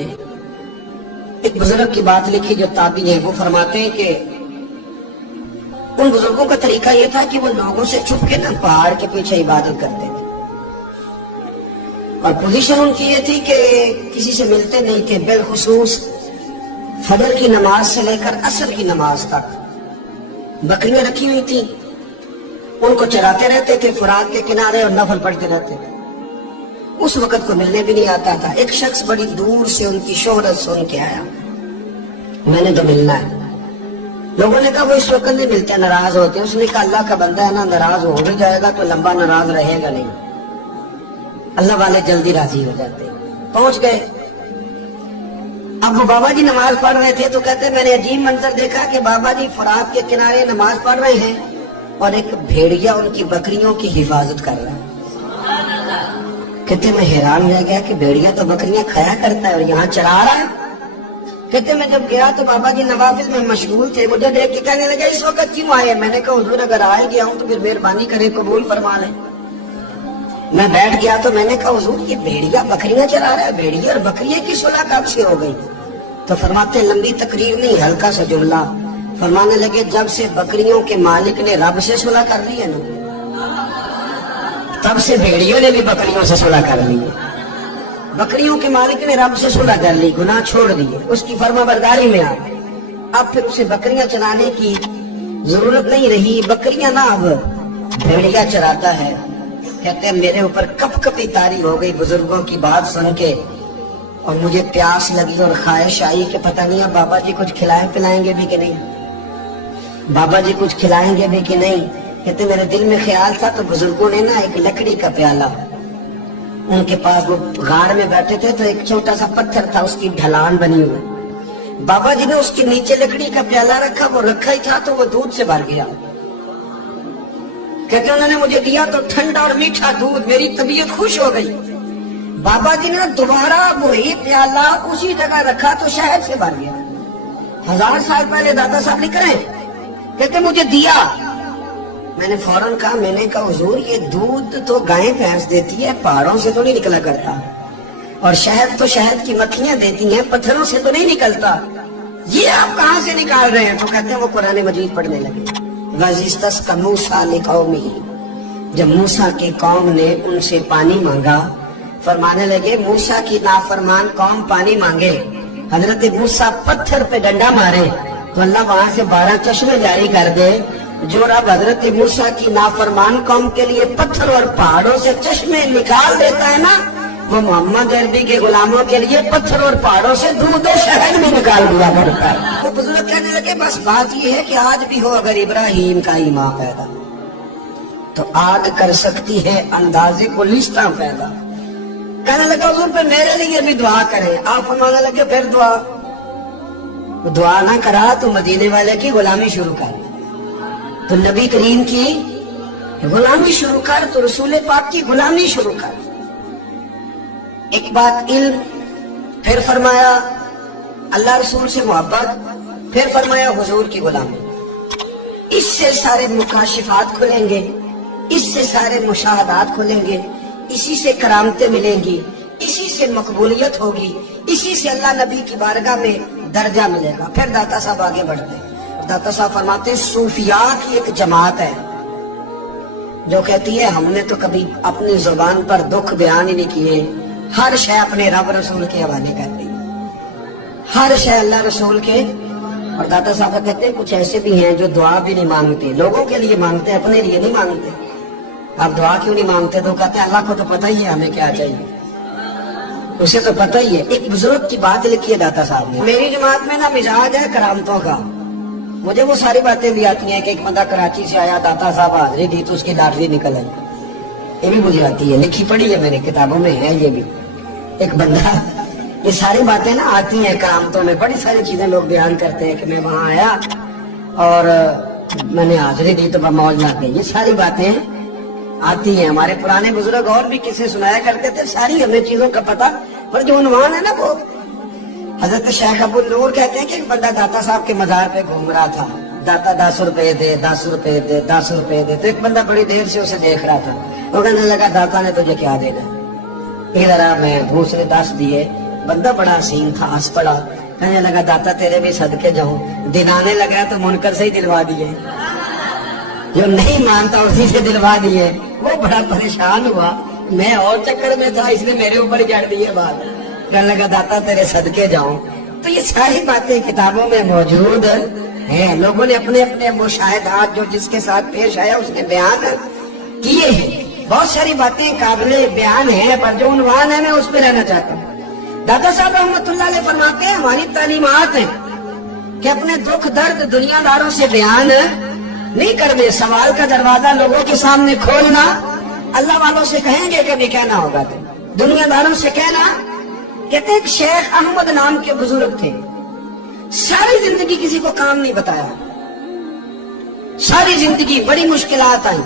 ملتے. ایک بزرگ کی بات لکھی جو تابعی ہے، وہ فرماتے ہیں کہ ان بزرگوں کا طریقہ یہ تھا کہ وہ لوگوں سے چھپ کے نا پہاڑ کے پیچھے عبادت کرتے تھے، اور پوزیشن ان کی یہ تھی کہ کسی سے ملتے نہیں تھے، بالخصوص فجر کی نماز سے لے کر عصر کی نماز تک بکریاں رکھی ہوئی تھیں، ان کو چراتے رہتے تھے فرات کے کنارے اور نفل پڑھتے رہتے تھے. اس وقت کو ملنے بھی نہیں آتا تھا. ایک شخص بڑی دور سے ان کی شہرت سن کے آیا، میں نے تو ملنا ہے. لوگوں نے کہا وہ اس وقت نہیں ملتے، ناراض ہوتے. اس نے کہا اللہ کا بندہ ہے نا، ناراض ہو بھی جائے گا تو لمبا ناراض رہے گا نہیں، اللہ والے جلدی راضی ہو جاتے. پہنچ گئے. اب وہ بابا جی نماز پڑھ رہے تھے تو کہتے میں نے عجیب منظر دیکھا کہ بابا جی فرات کے کنارے نماز پڑھ رہے ہیں اور ایک بھیڑیا ان کی بکریوں کی حفاظت کر رہا ہے. کہتے میں حیران رہ گیا کہ بھیڑیا تو بکریاں کھایا کرتا ہے اور یہاں چرا رہا ہے. کہتے میں جب گیا تو بابا جی نوافل میں مشغول تھے. مجھے دیکھ کے کہنے لگا اس وقت کیوں آئے؟ میں نے کہا حضور اگر آئے گیا ہوں تو پھر مہربانی کرے قبول فرما لیں. میں بیٹھ گیا تو میں نے کہا حضور یہ بھیڑیا بکریاں چرا رہا ہے، بھیڑیا اور بکریاں کی صلح کب سے ہو گئی؟ تو فرماتے لمبی تقریر نہیں، ہلکا سا جملہ. فرمانے لگے جب سے بکریوں کے مالک نے رب سے صلح کر لی ہے نا، تب سے بھیڑیوں نے بھی بکریوں سے صلح کر لی ہے. بکریوں کے مالک نے رب سے صلح کر لی، گناہ چھوڑ دیے، اس کی فرما برداری میں آ گئے. اب پھر اسے بکریاں چرانے کی ضرورت نہیں رہی. بکریاں نہ اب بھیڑیا چراتا ہے. کہتے ہیں میرے اوپر کپ کپی طاری ہو گئی بزرگوں کی بات سن کے، اور مجھے پیاس لگی اور خواہش آئی کہ پتہ نہیں اب بابا جی کچھ کھلائیں پلائیں گے بھی کہ نہیں، بابا جی کچھ کھلائیں گے بھی کہ نہیں. کہتے میرے دل میں خیال تھا تو بزرگوں نے نا ایک لکڑی کا پیالہ، ان کے پاس وہ غار میں بیٹھے تھے تو ایک چھوٹا سا پتھر تھا، اس کی ڈھلان بنی ہوئی. بابا جی نے اس کے نیچے لکڑی کا پیالہ رکھا، وہ رکھا ہی تھا تو وہ دودھ سے بھر گیا. کہتے انہوں نے مجھے دیا تو ٹھنڈا اور میٹھا دودھ، میری طبیعت خوش ہو گئی. بابا جی نے دوبارہ وہی پیالہ اسی جگہ رکھا تو شہد سے بھر گیا. 1000 سال پہلے دادا صاحب لکھ رہے ہیں. کہتے مجھے دیا. میں نے فوراً کہا، میں نے کہا حضور یہ دودھ تو گائیں بھینس دیتی ہے، پہاڑوں سے تو نہیں نکلا کرتا، اور شہد تو شہد کی مکھیاں دیتی ہیں، پتھروں سے تو نہیں نکلتا، یہ آپ کہاں سے نکال رہے ہیں؟ تو کہتے ہیں وہ قرآن مجید پڑھنے لگے. وَإِذْ مُوسَىٰ لِقَوْمِهِ، جب موسیٰ کی قوم نے ان سے پانی مانگا، فرمانے لگے موسیٰ کی نافرمان قوم پانی مانگے، حضرت موسیٰ پتھر پہ ڈنڈا مارے تو اللہ وہاں سے 12 چشمے جاری کر دے. جو رب حضرت موسیٰ کی نافرمان قوم کے لیے پتھر اور پہاڑوں سے چشمے نکال دیتا ہے نا، وہ محمد عربی کے غلاموں کے لیے پتھر اور پہاڑوں سے دودھ و شہد بھی نکال دیا کرتا ہے. وہ بزرگ کہنے لگے بس بات یہ ہے کہ آج بھی ہو اگر ابراہیم کا ایمان پیدا تو آگ کر سکتی ہے اندازے کو لستہ پیدا. کہنے لگا حضور پہ میرے لیے بھی دعا کریں. آپ فرمانے لگے پھر دعا نہ کرا تو مدینے والے کی غلامی شروع کر، تو نبی کریم کی غلامی شروع کر، تو رسول پاک کی غلامی شروع کر. ایک بات علم، پھر فرمایا اللہ رسول سے محبت، پھر فرمایا حضور کی غلامی. اس سے سارے مکاشفات کھلیں گے، اس سے سارے مشاہدات کھلیں گے، اسی سے کرامتیں ملیں گی، اسی سے مقبولیت ہوگی، اسی سے اللہ نبی کی بارگاہ میں درجہ ملے گا. پھر داتا صاحب آگے بڑھتے ہیں. داتا صاحب فرماتے ہیں صوفیاء کی ایک جماعت ہے جو کہتی ہے ہم نے تو کبھی اپنی زبان پر دکھ بیان ہی نہیں کیے، ہر شے اپنے رب رسول کے حوالے کر دی، ہر شے اللہ رسول کے. اور داتا صاحب کہتے ہیں کچھ ایسے بھی ہیں جو دعا بھی نہیں مانگتے، لوگوں کے لیے مانگتے، اپنے لیے نہیں مانگتے. آپ دعا کیوں نہیں مانگتے؟ تو کہتے ہیں اللہ کو تو پتہ ہی ہے ہمیں کیا چاہیے، اسے تو پتہ ہی ہے. ایک بزرگ کی بات لکھی ہے داتا صاحب نے، میری جماعت میں نا مزاج ہے کرامتوں کا. مجھے وہ ساری باتیں بھی آتی ہیں کہ ایک بندہ کراچی سے آیا، داتا صاحب حاضری دی تو اس کی لاٹری نکل آئی، یہ بھی مجھے آتی ہے، لکھی پڑھی ہے میں نے، کتابوں میں ہے یہ بھی. ایک بندہ، یہ ساری باتیں نا آتی ہیں کرامتوں میں، بڑی ساری چیزیں لوگ بیان کرتے ہیں کہ میں وہاں آیا اور میں نے حاضری دی تو موج لگ گئی. یہ ساری باتیں آتی ہیں. ہمارے پرانے بزرگ اور بھی کسے سنایا کرتے تھے، ساری ہمیں چیزوں کا پتہ، پر جو عنوان ہے نا وہ حضرت شیخ ابو النور کہتے ہیں کہ ایک بندہ داتا صاحب کے مزار پہ گھوم رہا تھا، داتا 10 روپے دے، 10 روپے دے، 10 روپے دے. تو ایک بندہ بڑی دیر سے اسے دیکھ رہا تھا. وہ کہنے لگا داتا نے تجھے کیا دینا؟ ادھر آ، میں دوسرے 10 دیے، بندہ بڑا حسین تھا، ہنس پڑا، کہنے لگا داتا تیرے بھی صدقے جاؤں، دن آنے لگا تو منکر سے ہی دلوا دیے، جو نہیں مانتا اسی سے دلوا دیے۔ وہ بڑا پریشان ہوا، میں اور چکر میں تھا، اس نے میرے اوپر جڑ دیے بات، کہنے لگا داتا تیرے صدقے جاؤں۔ تو یہ ساری باتیں کتابوں میں موجود ہیں، لوگوں نے اپنے اپنے مشاہدات جو جس کے ساتھ پیش آیا اس نے بیان کیے ہیں۔ بہت ساری باتیں قابل بیان ہیں، پر جو عنوان ہے میں اس پہ رہنا چاہتا ہوں۔ دادا صاحب رحمۃ اللہ علیہ فرماتے ہیں ہماری تعلیمات ہیں کہ اپنے دکھ درد دنیا داروں سے بیان نہیں کرنے، سوال کا دروازہ لوگوں کے سامنے کھولنا، اللہ والوں سے کہیں گے کبھی کہنا ہوگا تو دنیا داروں سے کہنا۔ کہتے ہیں کہ شیخ احمد نام کے بزرگ تھے، ساری زندگی کسی کو کام نہیں بتایا، ساری زندگی بڑی مشکلات آئی،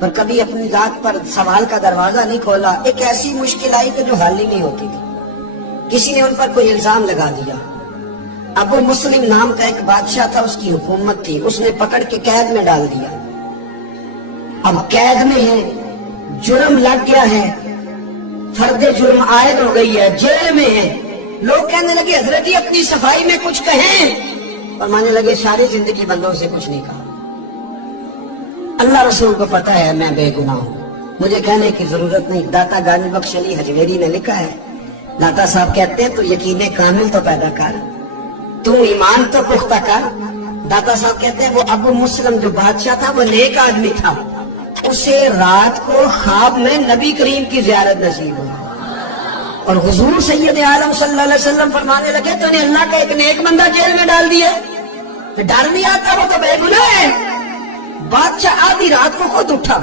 پر کبھی اپنی ذات پر سوال کا دروازہ نہیں کھولا۔ ایک ایسی مشکل آئی کہ جو حل ہی نہیں ہوتی تھی، کسی نے ان پر کوئی الزام لگا دیا۔ ابو مسلم نام کا ایک بادشاہ تھا، اس کی حکومت تھی، اس نے پکڑ کے قید میں ڈال دیا۔ اب قید میں ہے، جرم لگ گیا ہے، فرد جرم عائد ہو گئی ہے، جیل میں ہے۔ لوگ کہنے لگے حضرت جی اپنی صفائی میں کچھ کہیں، فرمانے لگے ساری زندگی بندوں سے کچھ نہیں کہا، اللہ رسول کو پتا ہے میں بے گناہ ہوں، مجھے کہنے کی ضرورت نہیں۔ داتا غانی بخش علی حجویری نے لکھا ہے، داتا صاحب کہتے ہیں تو یقین کامل تو پیدا کر، تو ایمان تو پختہ کر۔ داتا صاحب کہتے ہیں وہ ابو مسلم جو بادشاہ تھا وہ نیک آدمی تھا، اسے رات کو خواب میں نبی کریم کی زیارت نصیب ہوئی، اور حضور سید عالم صلی اللہ علیہ وسلم فرمانے لگے تو نے اللہ کا ایک نیک بندہ جیل میں ڈال دیا، تو ڈر نہیں آتا، وہ تو بے گناہ ہے۔ بادشاہ آدھی رات کو خود اٹھا،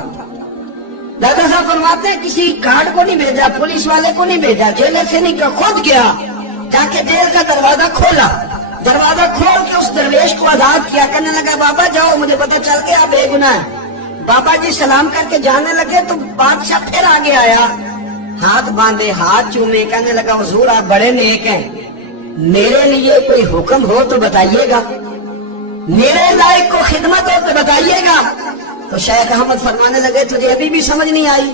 دادا صاحب فرماتے ہیں کسی گارڈ کو نہیں بھیجا، پولیس والے کو نہیں بھیجا، جیل سے نہیں کہا، خود گیا، جا کے جیل کا دروازہ کھولا، دروازہ کھول کے اس درویش کو آزاد کیا، کہنے لگا بابا جاؤ مجھے پتہ چل گیا بے گناہ ہے۔ بابا جی سلام کر کے جانے لگے تو بادشاہ پھر آگے آیا، ہاتھ باندھے، ہاتھ چومے، کہنے لگا حضور آپ بڑے نیک ہیں، میرے لیے کوئی حکم ہو تو بتائیے گا، میرے لائق کو خدمت ہو تو بتائیے گا۔ تو شیخ احمد فرمانے لگے تجھے ابھی بھی سمجھ نہیں آئی،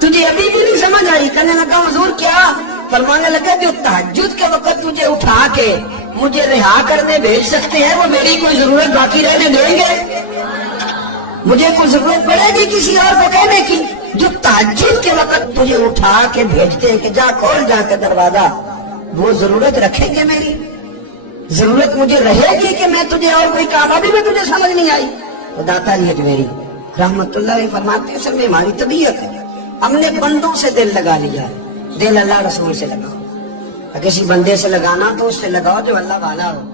تجھے ابھی بھی نہیں سمجھ آئی؟ کہنے لگا حضور کیا؟ فرمانے لگا جو تہجد کے وقت تجھے اٹھا کے مجھے رہا کرنے بھیج سکتے ہیں وہ میری کوئی ضرورت باقی رہنے دیں گے؟ مجھے کوئی ضرورت پڑے گی کسی اور کو کہنے کی؟ جو تہجد کے وقت تجھے اٹھا کے بھیجتے ہیں کہ جا کھول جا کے دروازہ، وہ ضرورت رکھیں گے میری؟ ضرورت مجھے رہے گی کہ میں تجھے اور کوئی کام؟ ابھی بھی تجھے سمجھ نہیں آئی؟ تو داتا علی حجویری رحمت اللہ علیہ فرماتے ہیں اصل میں ہماری طبیعت ہے، ہم نے بندوں سے دل لگا لیا ہے، دل اللہ رسول سے لگاؤ، اگر کسی بندے سے لگانا تو اس سے لگاؤ جو اللہ والا ہو۔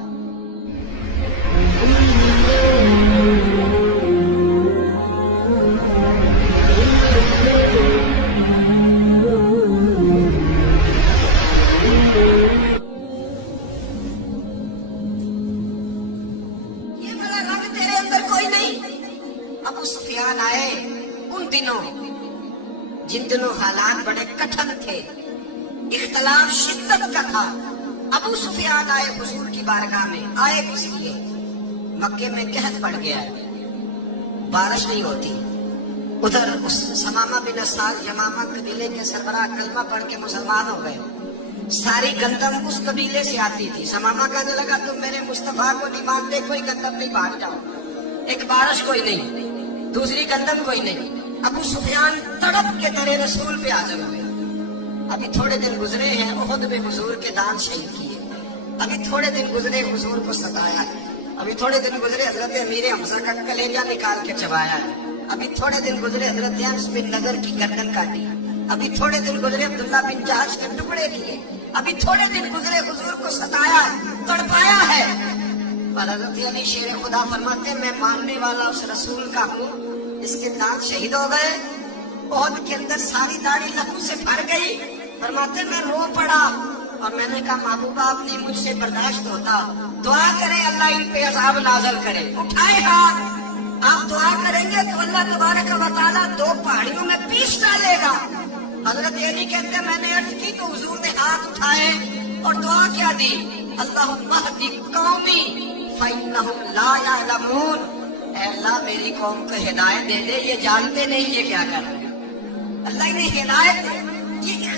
ابو سفیان آئے ان دنوں جن دنوں حالات بڑے کٹھن تھے، اختلاف شدت کا تھا۔ ابو سفیان آئے حضور کی بارگاہ میں، آئے کس لیے؟ مکے میں قحط پڑ گیا ہے، بارش نہیں ہوتی، ادھر اس سمامہ بن اسال یمامہ قبیلے کے سربراہ کلمہ پڑھ کے مسلمان ہو گئے، ساری گندم اس قبیلے سے آتی تھی۔ سمامہ کہنے لگا تم میرے مصطفیٰ کو نہیں مانتے، کوئی گندم نہیں، بھاگ جاؤ، ایک بارش کوئی نہیں، دوسری گندم کوئی نہیں۔ ابو سفیان تڑپ کے تیرے رسول پہ حاضر ہوئے۔ ابھی تھوڑے دن گزرے ہیں احد میں حضور کے دانت شہید کیے، ابھی تھوڑے دن گزرے حضور کو ستایا ہے، ابھی تھوڑے دن گزرے حضرت امیر حمزہ کا کلیجہ نکال کے چبایا ہے، ابھی تھوڑے دن گزرے حضرت انس بن نضر کی گردن کاٹی، ابھی تھوڑے دن گزرے عبداللہ بن جہش کے ٹکڑے کیے، ابھی تھوڑے دن گزرے حضور کو ستایا، تڑپایا ہے۔ اور حضرت علی شیر خدا فرماتے ہیں میں ماننے والا اس رسول کا ہوں، اس کے دانت شہید ہو گئے، احد کے اندر ساری داڑھی لہو سے بھر گئی۔ فرماتے ہیں میں رو پڑا اور میں نے کہا محبوبہ آپ نے مجھ سے برداشت ہوتا، دعا کریں اللہ ان پہ عذاب نازل کرے۔ اٹھائے ہاتھ، آپ دعا کریں گے تو اللہ تبارک و تعالیٰ دو پہاڑیوں میں پیس ڈالے گا۔ حضرت علی کہتے ہیں میں نے عرض کی تو حضور نے ہاتھ اٹھائے اور دعا کیا دی، اللہم اہد قومی فإنہم لا یعلمون، اے اللہ میری قوم کو ہدایت دے دے، یہ جانتے نہیں یہ کیا کر رہے ہیں۔ اللہ نے ہدایت، یہ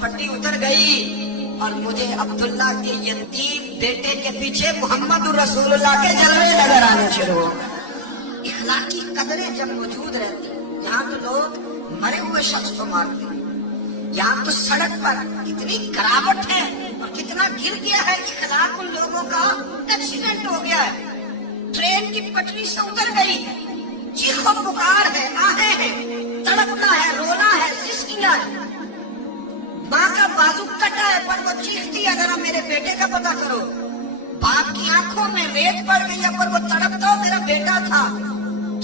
پٹی اتر گئی اور مجھے عبداللہ کے یتیم بیٹے کے پیچھے محمد رسول اللہ کے جلوے نظر آنے شروع ہو گئے۔ اخلاقی قدریں جب موجود رہتی ہیں، یہاں تو لوگ مرے ہوئے شخص کو مارتے ہیں، یہاں تو سڑک پر کتنی گراوٹ ہے اور کتنا گر گیا ہے، اخلاق ان لوگوں کا ایکسیڈنٹ ہو گیا ہے، ٹرین کی پٹری سے اتر گئی ہے، چیخو پکار ہے، آہیں ہیں، تڑپنا ہے، رونا ہے، سسکیاں ہے۔ ماں کا بازو کٹا ہے پر وہ چیختی ہے ذرا میرے بیٹے کا پتہ کرو، باپ کی آنکھوں میں ریت پڑ گئی ہے پر وہ تڑپتا میرا بیٹا تھا،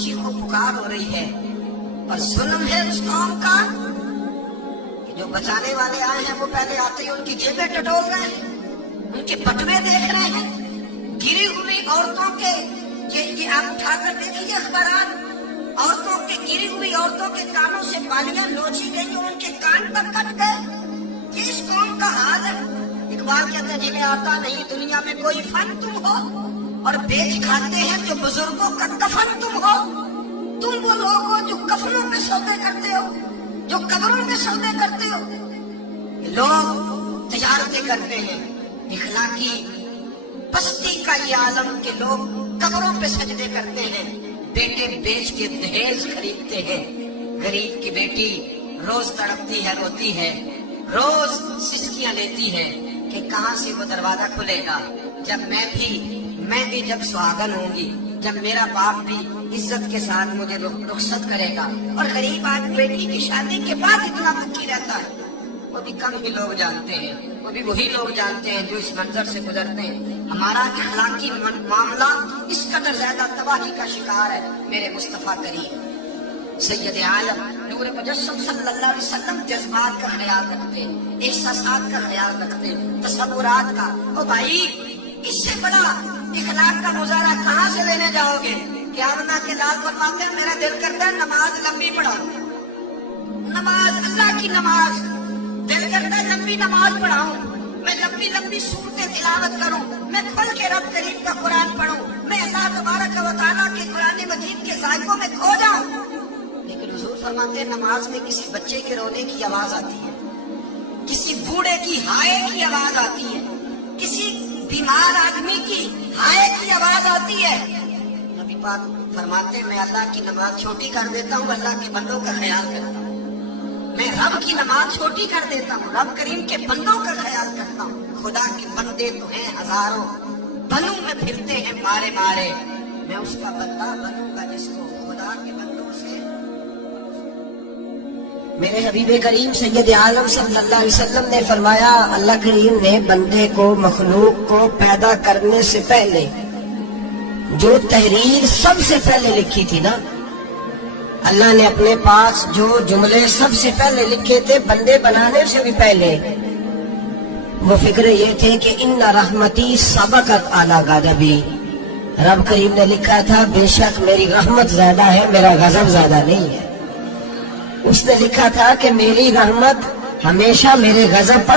چیخو پکار ہو رہی ہے۔ پر ظلم ہے اس قوم کا کہ جو بچانے والے آئے ہیں وہ پہلے آتے ہی ان کی جیبیں ٹٹول رہے ہیں، ان کے بٹوے دیکھ رہے ہیں، گری ہوئی عورتوں کے، یہ آپ اٹھا کر دیکھیے اخبارات، عورتوں کے گری ہوئی عورتوں کے کانوں سے بالیاں نوچی گئی اور ان کے کان پر کٹ گئے۔ یہ اس قوم کا حال ہے۔ اقبال کہتے ہیں جنہیں آتا نہیں دنیا میں کوئی فن تم ہو اور بیچ کھاتے ہیں جو بزرگوں کا کفن تم ہو۔ تم وہ لوگ ہو جو کفنوں میں سودے کرتے ہو، جو قبروں میں سودے کرتے ہو۔ لوگ تجارتیں کرتے ہیں، اخلاقی پستی کا یہ عالم کے لوگ قبروں پہ سجدے کرتے ہیں، بیٹے بیچ کے دہیز خریدتے ہیں۔ غریب کی بیٹی روز تڑپتی ہے، روتی ہے، روز سسکیاں لیتی ہے کہ کہاں سے وہ دروازہ کھلے گا جب میں بھی جب سہاگن ہوں گی، جب میرا باپ بھی عزت کے ساتھ مجھے رخصت کرے گا۔ اور غریب آدمی بیٹی کی شادی کے بعد اتنا دکھی رہتا ہے، وہ بھی کم ہی لوگ جانتے ہیں، وہ بھی وہی لوگ جانتے ہیں جو اس منظر سے گزرتے ہیں۔ ہمارا اخلاقی معاملہ اس قدر زیادہ تباہی کا شکار ہے۔ میرے مصطفیٰ کریم سید عالم نور مجسم صلی اللہ علیہ وسلم جذبات کا خیال رکھتے، احساسات کا خیال رکھتے، تصورات کا۔ او بھائی، اس سے بڑا اخلاق کا مظاہرہ کہاں سے لینے جاؤ گے؟ قیامت کے لال فرماتے ہیں میرا دل کرتا ہے نماز لمبی پڑھاؤں، نماز اللہ کی نماز، دل کرتا ہے لمبی نماز پڑھاؤں، میں لمبی لمبی سورتیں تلاوت کروں، میں کھل کے رب کریم کا قرآن پڑھوں، میں اللہ تبارک و تعالیٰ کے قرآن مجید کے ذائقوں میں کھو جاؤں۔ لیکن حضور فرماتے ہیں نماز میں کسی بچے کے رونے کی آواز آتی ہے، کسی بوڑھے کی ہائے کی آواز آتی ہے، کسی بیمار آدمی کی ہائے کی آواز آتی ہے۔ نبی پاک فرماتے ہیں میں اللہ کی نماز چھوٹی کر دیتا ہوں، اللہ کے بندوں کا خیال کرتا ہوں، میں رب کی نماز چھوٹی کر دیتا ہوں، رب کریم کے بندوں کا خیال کرتا ہوں۔ خدا کے بندے تو ہیں ہزاروں، بنوں میں پھرتے ہیں مارے مارے، میں اس کا بندہ بنوں گا جس کو خدا کے بندوں سے۔ میرے حبیب کریم سید عالم صلی اللہ علیہ وسلم نے فرمایا اللہ کریم نے بندے کو، مخلوق کو پیدا کرنے سے پہلے جو تحریر سب سے پہلے لکھی تھی نا، اللہ نے اپنے پاس جو جملے سب سے پہلے لکھے تھے بندے بنانے سے بھی پہلے، وہ فکر یہ تھے کہ ان رحمتی سبقت اعلی غضبی، رب کریم نے لکھا تھا بے شک میری رحمت زیادہ ہے، میرا غضب زیادہ نہیں ہے۔ اس نے لکھا تھا کہ میری رحمت ہمیشہ میرے غضب پر